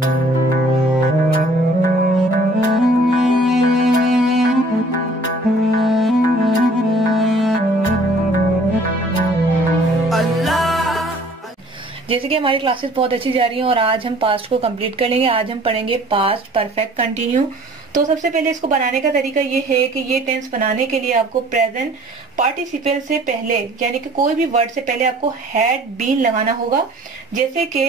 जैसे कि हमारी क्लासेस बहुत अच्छी जा रही हैं और आज हम पास्ट को कंप्लीट कर लेंगे। आज हम पढ़ेंगे पास्ट परफेक्ट कंटिन्यू। तो सबसे पहले इसको बनाने का तरीका ये है कि ये टेंस बनाने के लिए आपको प्रेजेंट पार्टिसिपल से पहले यानी कि कोई भी वर्ड से पहले आपको हैड बीन लगाना होगा। जैसे कि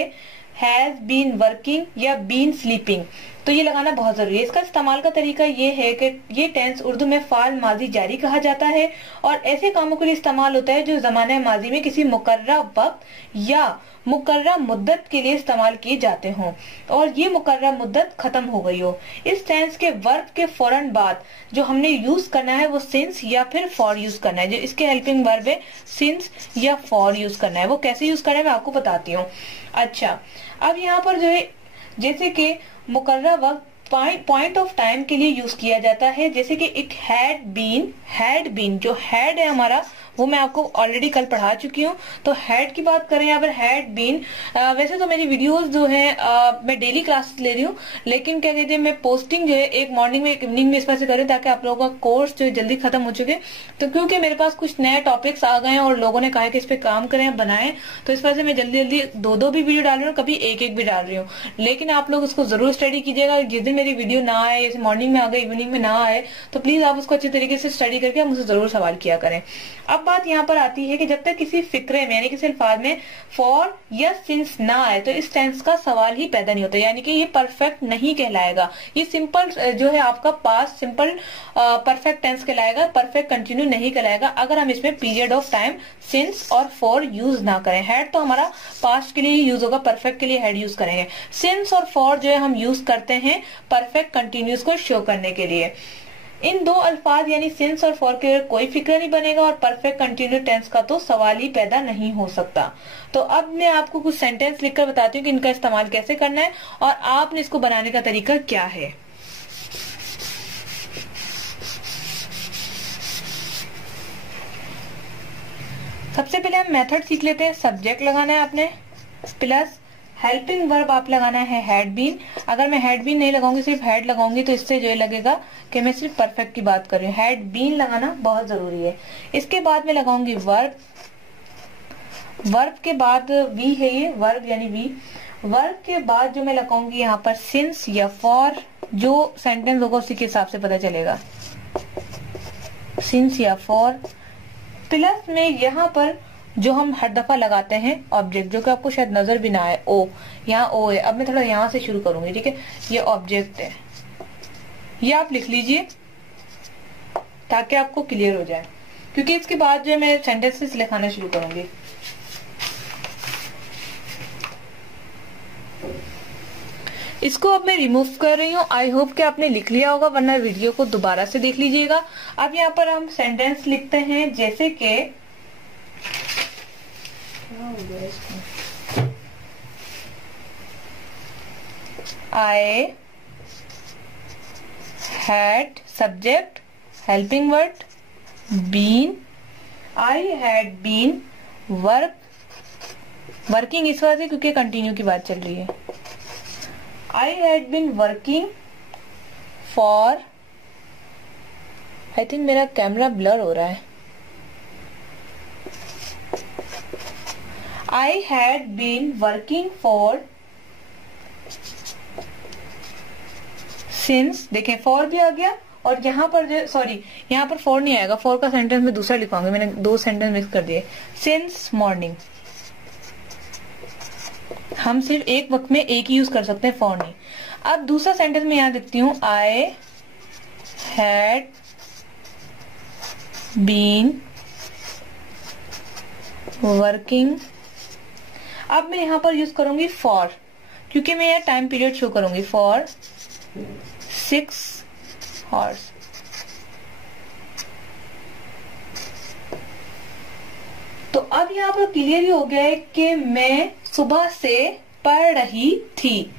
हैज बीन वर्किंग या बीन स्लीपिंग, तो ये लगाना बहुत जरूरी है। इसका इस्तेमाल का तरीका ये है कि ये टेंस उर्दू में फाल माजी जारी कहा जाता है और ऐसे कामों के लिए इस्तेमाल होता है जो ज़माने माजी में किसी मुकर्रर वक्त या मुकर्रर मुद्दत के लिए इस्तेमाल किए जाते हों और ये मुकर्रर मुद्दत खत्म हो गई हो। इस टेंस के वर्ब के फौरन बाद जो हमने यूज करना है वो सिंस या फिर फॉर यूज करना है। जो इसके हेल्पिंग वर्ब है सिंस या फॉर यूज करना है। वो कैसे यूज करना है मैं आपको बताती हूँ। अच्छा, अब यहाँ पर जो है जैसे कि मुकर्रर वक्त पॉइंट ऑफ टाइम के लिए यूज किया जाता है। जैसे कि इट हैड बीन जो हैड है हमारा वो मैं आपको ऑलरेडी कल पढ़ा चुकी हूँ। तो हैड की बात करें यहाँ पर हैड बीन, वैसे तो मेरी वीडियोस जो है मैं डेली क्लासेस ले रही हूँ, लेकिन क्या कहते हैं मैं पोस्टिंग जो है एक मॉर्निंग में एक इवनिंग में इस वजह से कर रही हूँ ताकि आप लोगों का कोर्स जो है जल्दी खत्म हो चुके। तो क्योंकि मेरे पास कुछ नए टॉपिक्स आ गए हैं और लोगों ने कहा कि इस पे काम करें बनाएं, तो इस वजह से मैं जल्दी जल्दी दो भी वीडियो डाल रही हूँ, कभी एक भी डाल रही हूँ। लेकिन आप लोग उसको जरूर स्टडी कीजिएगा। जिस दिन मेरी वीडियो ना आए, जैसे मॉर्निंग में आ गए इवनिंग में ना आए, तो प्लीज आप उसको अच्छे तरीके से स्टडी करके मुझसे जरूर सवाल किया करें। अब बात यहाँ पर आती है कि जब तक किसी फिक्रे में यानी किसी अल्फाज में फॉर या सिंस ना आए तो इस टेंस का सवाल ही पैदा नहीं होता, यानी कि ये परफेक्ट नहीं कहलाएगा। ये सिंपल जो है आपका पास्ट सिंपल परफेक्ट टेंस कहलाएगा, परफेक्ट कंटिन्यू नहीं कहलाएगा अगर हम इसमें पीरियड ऑफ टाइम सिंस और फॉर यूज ना करें। हैड तो हमारा पास्ट के लिए ही यूज होगा, परफेक्ट के लिए हैड यूज करेंगे। सिंस और फॉर जो है हम यूज करते हैं परफेक्ट कंटिन्यूस को शो करने के लिए। इन दो अल्फाज यानी सिंस और फॉर के कोई फिक्र नहीं बनेगा और परफेक्ट कंटिन्यू टेंस का तो सवाल ही पैदा नहीं हो सकता। तो अब मैं आपको कुछ सेंटेंस लिखकर बताती हूँ कि इनका इस्तेमाल कैसे करना है और आपने इसको बनाने का तरीका क्या है। सबसे पहले हम मेथड सीख लेते हैं। सब्जेक्ट लगाना है आपने प्लस हेल्पिंग वर्ब आप लगाना है हैड बीन। अगर मैं हैड बीन नहीं लगाऊंगी सिर्फ हैड लगाऊंगी तो इससे जो है लगेगा कि मैं सिर्फ परफेक्ट की बात कर रही हूँ। हैड बीन लगाना बहुत जरूरी है। इसके बाद मैं लगाऊंगी वर्ब। वर्ब के बाद वी है, ये वर्ब यानी वी। वर्ब के बाद जो मैं लगाऊंगी यहाँ पर सिंस या फॉर, जो सेंटेंस होगा उसी के हिसाब से पता चलेगा, सिंस या फॉर। प्लस में यहाँ पर जो हम हर दफा लगाते हैं ऑब्जेक्ट, जो कि आपको शायद नजर भी ना आए, ओ, यहाँ ओ है। अब मैं थोड़ा यहाँ से शुरू करूंगी, ठीक है। ये ऑब्जेक्ट है, ये आप लिख लीजिए ताकि आपको क्लियर हो जाए, क्योंकि इसके बाद जो है मैं सेंटेंसेस लिखाना शुरू करूंगी। इसको अब मैं रिमूव कर रही हूँ। आई होप कि आपने लिख लिया होगा, वरना वीडियो को दोबारा से देख लीजिएगा। अब यहाँ पर हम सेंटेंस लिखते हैं जैसे कि I had subject helping word been, I had been working इस वजह से क्योंकि कंटिन्यू की बात चल रही है। I had been working for, I think मेरा कैमरा ब्लर हो रहा है। I had been working for since, देखें फॉर भी आ गया और यहाँ पर जो सॉरी यहाँ पर फॉर नहीं आएगा, फॉर का सेंटेंस में दूसरा लिखवाऊंगी, मैंने दो सेंटेंस मिक्स कर दिए। सिंस मॉर्निंग, हम सिर्फ एक वक्त में एक ही यूज कर सकते हैं, फॉर नहीं। अब दूसरा सेंटेंस में यहाँ लिखती हूँ आई हैड बीन वर्किंग। अब मैं यहाँ पर यूज करूंगी फॉर, क्योंकि मैं यहाँ टाइम पीरियड शो करूंगी, फॉर 6 hours। तो अब यहाँ पर क्लियर ही हो गया है कि मैं सुबह से पढ़ रही थी।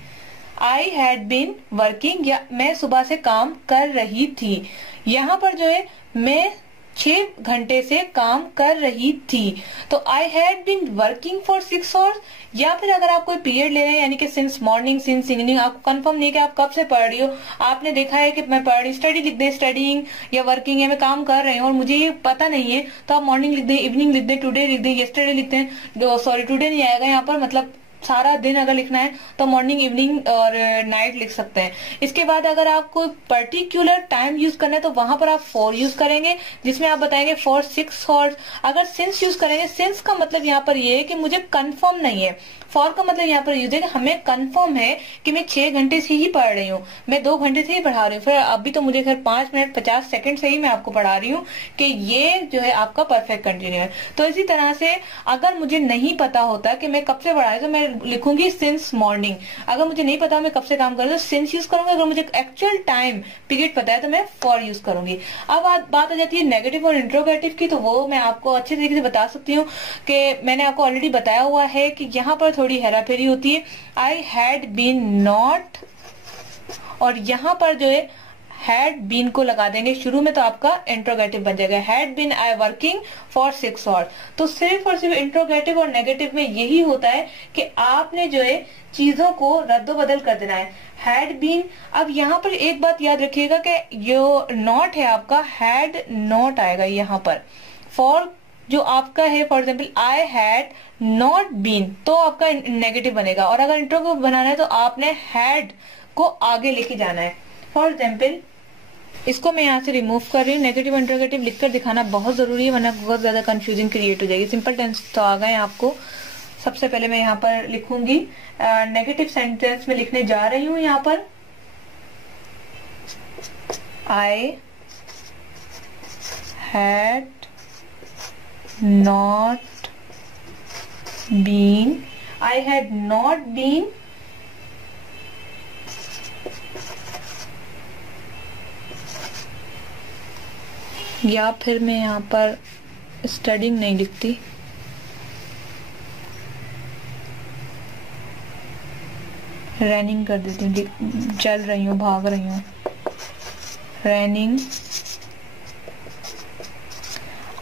आई हैड बीन वर्किंग, या मैं सुबह से काम कर रही थी। यहाँ पर जो है मैं 6 घंटे से काम कर रही थी। तो I had been working for 6 hours, या फिर अगर आप कोई पीरियड ले रहे हैं यानी कि सिंस मॉर्निंग, सिंस इवनिंग, आपको कंफर्म नहीं कि आप कब से पढ़ रही हो, आपने देखा है कि मैं पढ़ रही, स्टडी लिख दे, स्टडीइंग या वर्किंग, या मैं काम कर रही हूँ और मुझे ये पता नहीं है, तो आप मॉर्निंग लिख दें, इवनिंग लिख दें, टुडे लिख दें, येस्टरडे लिखते हैं, सॉरी टुडे नहीं आएगा यहाँ पर, मतलब सारा दिन अगर लिखना है तो मॉर्निंग, इवनिंग और नाइट लिख सकते हैं। इसके बाद अगर आपको पर्टिकुलर टाइम यूज करना है तो वहां पर आप फॉर यूज करेंगे, जिसमें आप बताएंगे फॉर 6 आवर्स। अगर सिंस यूज करेंगे, सिंस का मतलब यहाँ पर ये है कि मुझे कंफर्म नहीं है, फॉर का मतलब यहाँ पर यूज है कि हमें कंफर्म है कि मैं 6 घंटे से ही पढ़ रही हूँ, मैं 2 घंटे से ही पढ़ा रही हूँ, फिर अभी तो मुझे खैर 5 मिनट 50 सेकंड से ही मैं आपको पढ़ा रही हूँ कि ये जो है आपका परफेक्ट कंटिन्यू है। तो इसी तरह से अगर मुझे नहीं पता होता कि मैं कब से पढ़ा रही हूँ तो मैं लिखूंगी सिंस मॉर्निंग। अगर मुझे नहीं पता मैं कब से काम कर रही हूँ तो सिंस यूज करूंगी। अगर मुझे एक्चुअल टाइम पीरियड पता है तो मैं फॉर यूज करूंगी। अब बात आ जाती है नेगेटिव और इंट्रोगेटिव की, तो वो मैं आपको अच्छे तरीके से बता सकती हूँ कि मैंने आपको ऑलरेडी बताया हुआ है कि यहाँ पर थोड़ी हेराफेरी होती है। आई हैड बीन नॉट, और यहाँ पर जो है हैड बीन को लगा देंगे शुरू में तो आपका इंट्रोगेटिव बन जाएगा। Had been I working for 6 hours. तो सिर्फ और सिर्फ इंट्रोगेटिव और नेगेटिव में यही होता है कि आपने जो है चीजों को रद्दोबदल कर देना है। हैड बीन, अब यहाँ पर एक बात याद रखिएगा कि जो नॉट है आपका हैड नॉट आएगा यहाँ पर। फॉर जो आपका है for example I had not been, तो आपका नेगेटिव बनेगा, और अगर इंट्रोगेटिव बनाना है तो आपने हैड को आगे लेके जाना है। फॉर एग्जाम्पल इसको मैं यहाँ से रिमूव कर रही हूँ, नेगेटिव इंट्रोगेटिव लिखकर दिखाना बहुत जरूरी है वरना बहुत ज्यादा कंफ्यूजन क्रिएट हो जाएगी। सिंपल टेंस तो आ गए आपको। सबसे पहले मैं यहाँ पर लिखूंगी, नेगेटिव सेंटेंस में लिखने जा रही हूँ यहाँ पर I had not been, I had not been या फिर मैं यहाँ पर स्टडिंग नहीं लिखती, रनिंग कर देती हूँ, चल रही हूँ, भाग रही हूँ, running.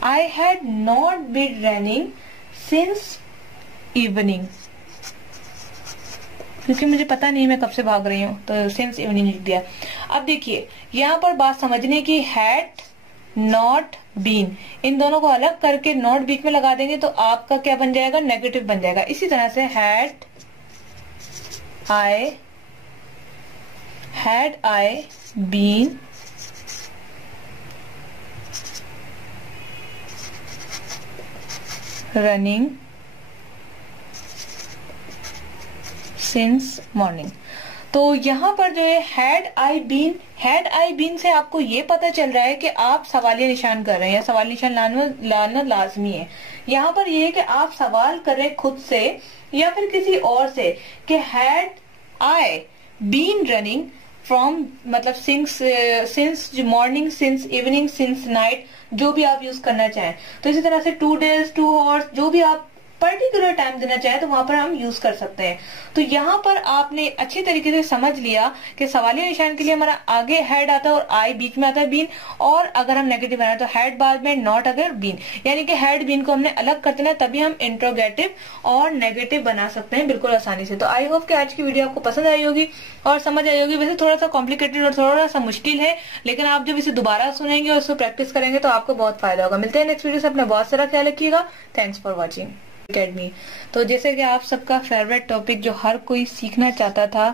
I had not been running since evening, क्योंकि मुझे पता नहीं मैं कब से भाग रही हूँ तो सिंस इवनिंग लिख दिया। अब देखिए यहाँ पर बात समझने की, हैड नॉट बीन, इन दोनों को अलग करके नॉट बीच में लगा देंगे तो आपका क्या बन जाएगा, नेगेटिव बन जाएगा। इसी तरह से had I been running since morning. तो यहाँ पर जो है हैड आई बीन से आपको ये पता चल रहा है कि आप सवालिया निशान कर रहे हैं या सवाल निशान लाना लाजमी है। यहाँ पर ये है कि आप सवाल कर रहे हैं खुद से या फिर किसी और से कि had I been running from, मतलब since morning, since evening, since night, जो भी आप यूज करना चाहें। तो इसी तरह से 2 days 2 hours, जो भी आप पर्टिकुलर टाइम देना चाहे तो वहां पर हम यूज कर सकते हैं। तो यहाँ पर आपने अच्छी तरीके से समझ लिया कि सवालिया निशान के लिए हमारा आगे हेड आता है और आई बीच में आता है बीन, और अगर हम नेगेटिव बनाए तो हेड बाद में, नॉट अगर बीन, यानी कि हेड बीन को हमने अलग कर देना, तभी हम इंट्रोगेटिव और नेगेटिव बना सकते हैं बिल्कुल आसानी से। तो आई होप कि आज की वीडियो आपको पसंद आई होगी और समझ आई होगी। वैसे थोड़ा सा कॉम्प्लिकेटेड और थोड़ा सा मुश्किल है, लेकिन आप जब इसे दोबारा सुनेंगे और इसको प्रैक्टिस करेंगे तो आपको बहुत फायदा होगा। मिलते हैं नेक्स्ट वीडियो से, अपना बहुत सारा ख्याल रखिएगा। Thanks for watching academy. तो जैसे कि आप सबका फेवरेट टॉपिक जो हर कोई सीखना चाहता था,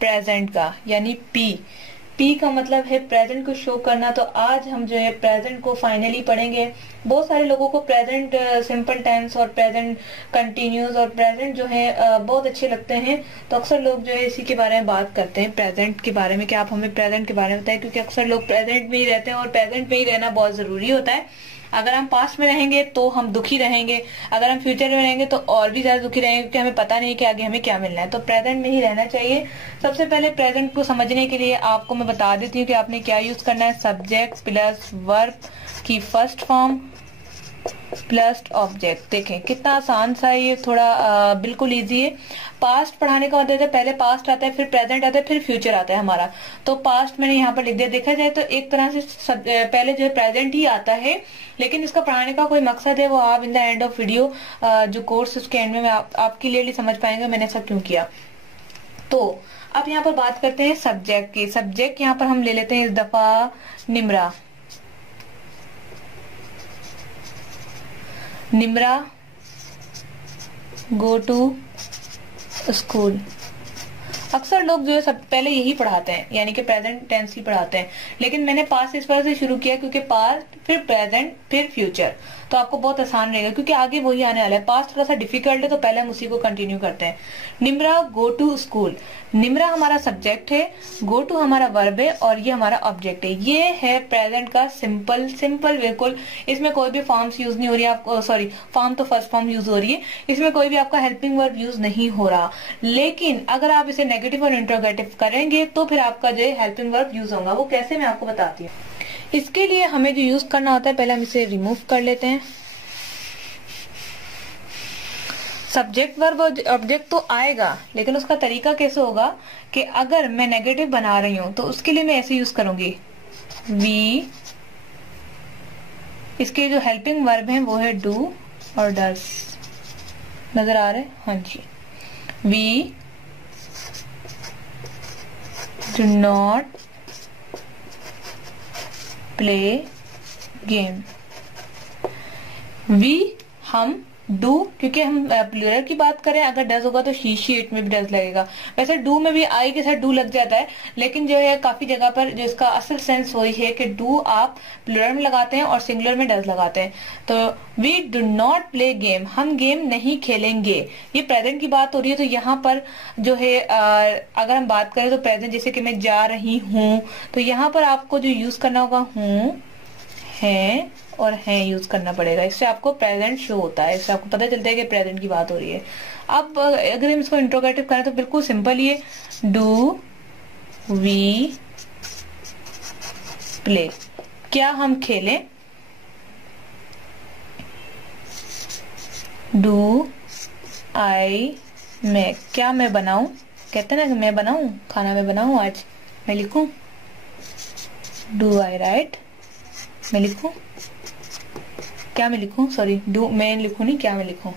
प्रेजेंट का, यानी पी का मतलब है प्रेजेंट को शो करना। तो आज हम जो है प्रेजेंट को फाइनली पढ़ेंगे। बहुत सारे लोगों को प्रेजेंट सिंपल टेंस और प्रेजेंट कंटिन्यूस और प्रेजेंट जो है बहुत अच्छे लगते हैं। तो अक्सर लोग जो है इसी के बारे में बात करते हैं, प्रेजेंट के बारे में, कि आप हमें प्रेजेंट के बारे में बताएं, क्योंकि अक्सर लोग प्रेजेंट में ही रहते हैं और प्रेजेंट में ही रहना बहुत जरूरी होता है। अगर हम पास्ट में रहेंगे तो हम दुखी रहेंगे, अगर हम फ्यूचर में रहेंगे तो और भी ज्यादा दुखी रहेंगे, क्योंकि हमें पता नहीं कि आगे हमें क्या मिलना है। तो प्रेजेंट में ही रहना चाहिए। सबसे पहले प्रेजेंट को समझने के लिए आपको मैं बता देती हूँ कि आपने क्या यूज करना है। सब्जेक्ट प्लस वर्ब की फर्स्ट फॉर्म प्लस ऑब्जेक्ट। देखें कितना आसान सा ये, थोड़ा बिल्कुल इजी है। पास्ट पढ़ाने का मतलब है पहले पास्ट आता है, फिर प्रेजेंट आता है, फिर फ्यूचर आता है हमारा। तो पास्ट मैंने यहाँ पर लिख दिया। देखा जाए तो एक तरह से पहले जो है प्रेजेंट ही आता है, लेकिन इसका पढ़ाने का कोई मकसद है वो आप in the end of video जो कोर्स उसके एंड में आप क्लियरली समझ पाएंगे मैंने सब क्यों किया। तो अब यहाँ पर बात करते हैं सब्जेक्ट की। सब्जेक्ट यहाँ पर हम ले लेते हैं इस दफा Nimra. Nimra go to school. अक्सर लोग जो है सब पहले यही पढ़ाते हैं, यानी कि प्रेजेंट टेंस ही पढ़ाते हैं, लेकिन मैंने पास्ट इस वजह से शुरू किया क्योंकि पास्ट फिर प्रेजेंट फिर फ्यूचर, तो आपको बहुत आसान रहेगा क्योंकि आगे वही आने वाला है। पास्ट थोड़ा सा डिफिकल्ट है तो पहले हम उसी को कंटिन्यू करते हैं। Nimra go to school. Nimra हमारा सब्जेक्ट है, गो टू हमारा वर्ब है और ये हमारा ऑब्जेक्ट है। ये है प्रेजेंट का सिंपल बिल्कुल। इसमें कोई भी फॉर्म्स यूज नहीं हो रही है, सॉरी फॉर्म तो फर्स्ट फॉर्म यूज हो रही है, इसमें कोई भी आपका हेल्पिंग वर्ब यूज नहीं हो रहा। लेकिन अगर आप इसे नेगेटिव और इंट्रोगेटिव करेंगे तो फिर आपका जो है हेल्पिंग वर्ब यूज होगा। वो कैसे मैं आपको बताती हूँ। इसके लिए हमें जो यूज करना होता है, पहले हम इसे रिमूव कर लेते हैं। सब्जेक्ट वर्ब और ऑब्जेक्ट तो आएगा, लेकिन उसका तरीका कैसे होगा कि अगर मैं नेगेटिव बना रही हूं तो उसके लिए मैं ऐसे यूज करूंगी वी। इसके जो हेल्पिंग वर्ब हैं वो है डू और डज। नजर आ रहे हैं? हाँ जी। We do not play game. We हम, डू क्योंकि हम प्लूरल की बात करें, अगर डज होगा तो शी इट में भी डज लगेगा। वैसे डू में भी आई के साथ डू लग जाता है, लेकिन जो है काफी जगह पर जो इसका असल सेंस वही है कि डू आप प्लूरल में लगाते हैं और सिंगुलर में डज लगाते हैं। तो we do not play game, हम गेम नहीं खेलेंगे। ये प्रेजेंट की बात हो रही है, तो यहाँ पर जो है अगर हम बात करें तो प्रेजेंट, जैसे कि मैं जा रही हूँ, तो यहाँ पर आपको जो यूज करना होगा हूँ, है और है यूज करना पड़ेगा। इससे आपको प्रेजेंट शो होता है, इससे आपको पता चलता है कि प्रेजेंट की बात हो रही है। अब अगर हम इसको इंट्रोगेटिव करें तो बिल्कुल सिंपल ही है, डू वी प्ले। क्या हम खेलें? Do I make. क्या मैं बनाऊं? कहते हैं ना कि मैं बनाऊं, खाना मैं बनाऊं, आज मैं लिखूं। डू आई राइट, मैं लिखूं। क्या मैं लिखूं? सॉरी, डू मैं लिखूं नहीं, क्या मैं लिखूं।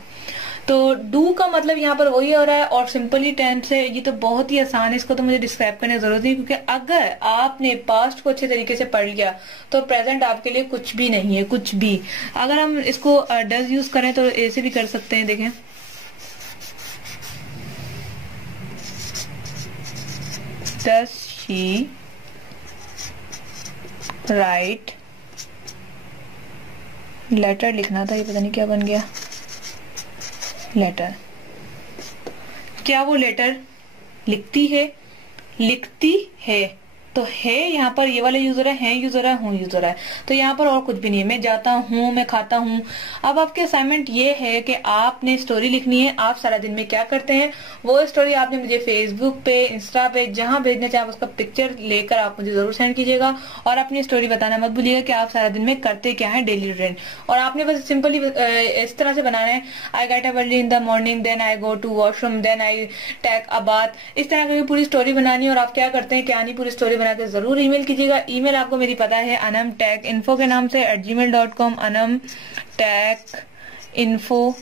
तो डू का मतलब यहाँ पर वही हो रहा है और सिंपली टेंस है। ये तो बहुत ही आसान है, इसको तो मुझे डिस्क्राइब करने की जरूरत नहीं, क्योंकि अगर आपने पास्ट को अच्छे तरीके से पढ़ लिया तो प्रेजेंट आपके लिए कुछ भी नहीं है, कुछ भी। अगर हम इसको डज यूज करें तो ऐसे भी कर सकते हैं। देखें, डज शी राइट लेटर। लिखना था, ये पता नहीं क्या बन गया, लेटर। क्या वो लेटर लिखती है? लिखती है। तो है यहाँ पर ये वाला यूज हो रहा है, यूज हो रहा है, हूँ यूज हो रहा है। तो यहाँ पर और कुछ भी नहीं है। मैं जाता हूँ, मैं खाता हूँ। अब आपके असाइनमेंट ये है कि आपने स्टोरी लिखनी है। आप सारा दिन में क्या करते हैं वो स्टोरी आपने मुझे फेसबुक पे, इंस्टा पे, जहां भेजना चाहे उसका पिक्चर लेकर आप मुझे जरूर सेंड कीजिएगा। और अपनी स्टोरी बताना मत भूलिएगा कि आप सारा दिन में करते क्या है, डेली रूटीन। और आपने बस सिंपली इस तरह से बनाना है, I get up early in the morning, then I go to washroom, then I take a bath. इस तरह की पूरी स्टोरी बनानी है। और आप क्या करते हैं, क्या नहीं, पूरी स्टोरी बना के जरूर ईमेल कीजिएगा। ईमेल आपको मेरी पता है, anamtechinfo के नाम से @gmail.com। anamtechinfo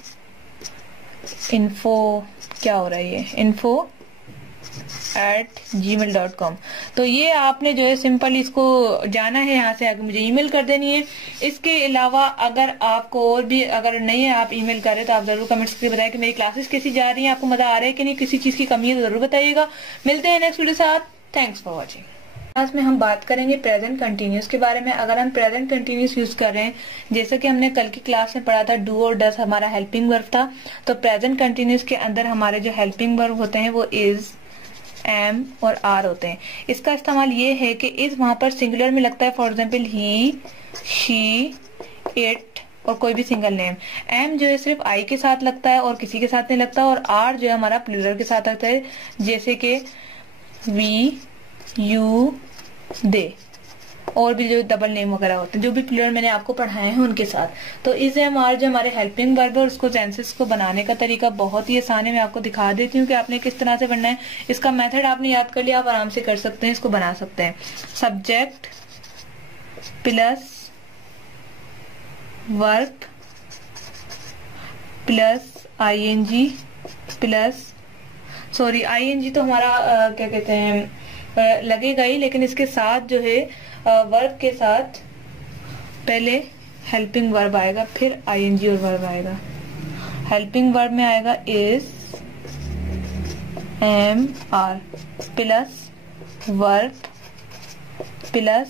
क्या हो रहा है ये, info@gmail.com। तो ये आपने जो है सिंपल इसको जाना है, यहाँ से आगे मुझे ईमेल कर देनी है। इसके अलावा अगर आपको और भी अगर नहीं है, आप ईमेल करें तो आप जरूर कमेंट्स करके बताएं कि मेरी क्लासेस कैसी जा रही हैं, आपको मजा आ रहा है कि नहीं, किसी चीज की कमी है तो जरूर बताइएगा। मिलते हैं नेक्स्ट वीडियो के साथ। Thanks for watching. आज में हम बात करेंगे प्रेजेंट कंटिन्यूस के बारे में। अगर हम प्रेजेंट कंटिन्यूस यूज कर रहे हैं, जैसे कि हमने कल की क्लास में पढ़ा था, डू और डज हमारा हेल्पिंग वर्ब था, तो प्रेजेंट कंटिन्यूस के अंदर हमारे जो हेल्पिंग वर्ब होते हैं वो इज, एम और आर होते हैं। इसका इस्तेमाल ये है कि इज वहां पर सिंगुलर में लगता है, for example he, she, it और कोई भी सिंगल नेम। एम जो है सिर्फ आई के साथ लगता है और किसी के साथ नहीं लगता। और आर जो है हमारा प्लूरल के साथ लगता है, जैसे कि वी, यू, दे। और भी जो डबल नेम वगैरह होते हैं, जो भी प्लूरल मैंने आपको पढ़ाए हैं उनके साथ। तो इज एम आर जो हमारे हेल्पिंग वर्ब है उसको टेंसेस को बनाने का तरीका बहुत ही आसान है। मैं आपको दिखा देती हूँ कि आपने किस तरह से करना है। इसका मेथड आपने याद कर लिया, आप आराम से कर सकते हैं, इसको बना सकते हैं। Subject plus verb plus ING plus, sorry ING तो हमारा क्या कहते हैं लगेगा ही, लेकिन इसके साथ जो है वर्ब के साथ पहले हेल्पिंग वर्ब आएगा, फिर आईएनजी और वर्ब आएगा। हेल्पिंग वर्ब में आएगा is am are plus verb plus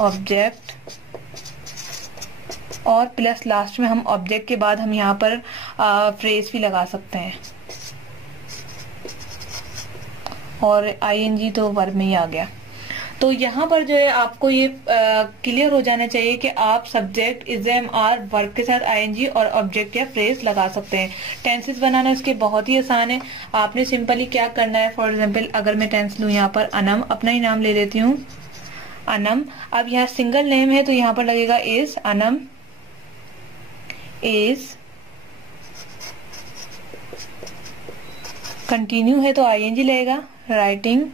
object और प्लस लास्ट में हम ऑब्जेक्ट के बाद हम यहाँ पर फ्रेज भी लगा सकते हैं, और आईएनजी तो वर्ब में ही आ गया। तो यहाँ पर जो है आपको ये क्लियर हो जाना चाहिए कि आप subject is am are verb के साथ आईएनजी और ऑब्जेक्ट या फ्रेज लगा सकते हैं। टेंसेस बनाना इसके बहुत ही आसान है। आपने सिंपली क्या करना है, फॉर एग्जांपल अगर मैं टेंस लूँ यहाँ पर अनम, अपना ही नाम ले लेती हूँ अनम। अब यहाँ सिंगल नेम है तो यहाँ पर लगेगा इज, अनम इज। कंटिन्यू है तो आईएनजी लगेगा, राइटिंग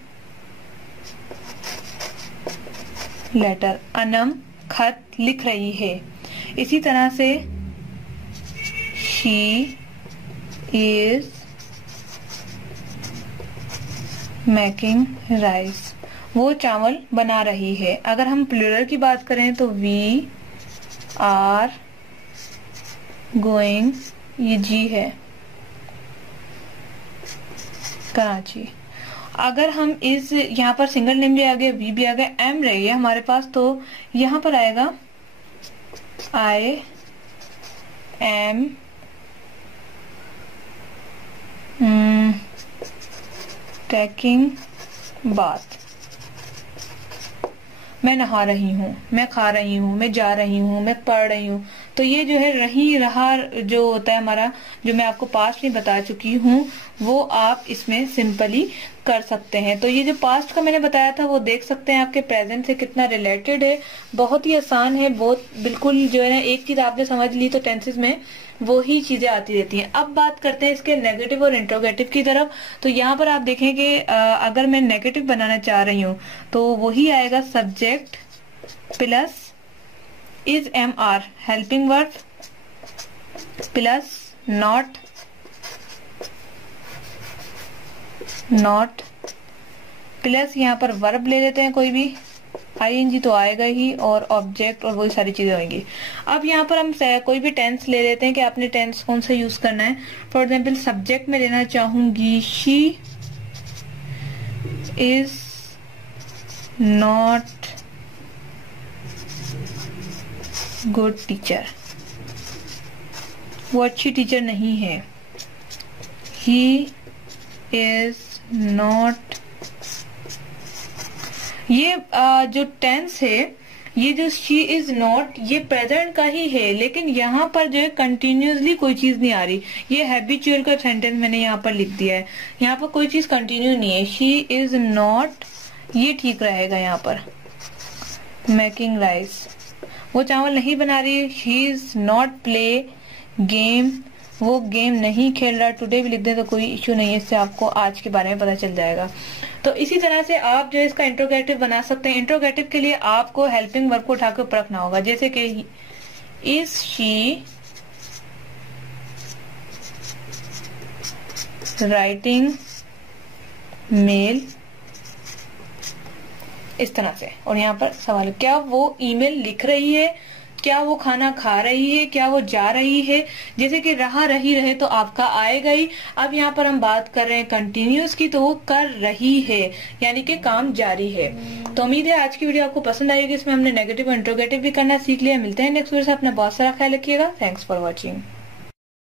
लेटर, अनम खत लिख रही है। इसी तरह से शी इज मेकिंग राइस, वो चावल बना रही है। अगर हम प्लूरल की बात करें तो वी आर गोइंग, ये जी है, कराची। अगर हम इस यहाँ पर सिंगल नेम भी आ गया, वी भी आ गया, एम रह गया हमारे पास, तो यहाँ पर आएगा आई एम टेकिंग बाथ, मैं नहा रही हूँ, मैं खा रही हूँ, मैं जा रही हूँ, मैं पढ़ रही हूँ। तो ये जो है रही रहा जो होता है हमारा, जो मैं आपको पास्ट में बता चुकी हूँ, वो आप इसमें सिंपली कर सकते हैं। तो ये जो पास्ट का मैंने बताया था वो देख सकते हैं आपके प्रेजेंट से कितना रिलेटेड है। बहुत ही आसान है, बहुत बिल्कुल जो है ना, एक चीज आपने समझ ली तो टेंसेस में वो ही चीजें आती रहती हैं। अब बात करते हैं इसके नेगेटिव और इंट्रोगेटिव की तरफ। तो यहाँ पर आप देखें कि अगर मैं नेगेटिव बनाना चाह रही हूँ तो वही आएगा subject plus is am are helping verb plus not plus यहाँ पर वर्ब ले लेते हैं कोई भी, आईएनजी तो आएगा ही, और ऑब्जेक्ट और वही सारी चीजें होंगी। अब यहाँ पर हम कोई भी टेंस ले लेते हैं कि आपने टेंस कौन सा यूज करना है। फॉर एग्जाम्पल सब्जेक्ट में लेना चाहूंगी she is not good teacher, वो अच्छी टीचर नहीं है। ही इज नॉट, ये जो टेंस है, ये जो शी इज नॉट, ये प्रेजेंट का ही है, लेकिन यहाँ पर जो है कंटिन्यूसली कोई चीज नहीं आ रही। ये हैबिचुअल का सेंटेंस मैंने यहाँ पर लिख दिया है, यहाँ पर कोई चीज कंटिन्यू नहीं है। शी इज नॉट, ये ठीक रहेगा यहाँ पर। मेकिंग राइस, वो चावल नहीं बना रही। She is not play game, वो गेम नहीं खेल रहा। टुडे भी लिख दें तो कोई इश्यू नहीं है, इससे आपको आज के बारे में पता चल जाएगा। तो इसी तरह से आप जो इसका इंट्रोगेटिव बना सकते हैं। इंट्रोगेटिव के लिए आपको हेल्पिंग वर्ब को उठाकर ऊपर रखना होगा, जैसे कि इज शी राइटिंग मेल, इस तरह से। और यहाँ पर सवाल, क्या वो ईमेल लिख रही है, क्या वो खाना खा रही है, क्या वो जा रही है। जैसे कि रहा रही रहे तो आपका आएगा ही। अब यहाँ पर हम बात कर रहे हैं कंटिन्यूस की, तो वो कर रही है, यानी कि काम जारी है। तो उम्मीद है आज की वीडियो आपको पसंद आएगी। इसमें हमने नेगेटिव और इंट्रोगेटिव भी करना सीख लिया। मिलते हैं नेक्स्ट वीडियो से। अपना बहुत सारा ख्याल रखिएगा। Thanks for watching.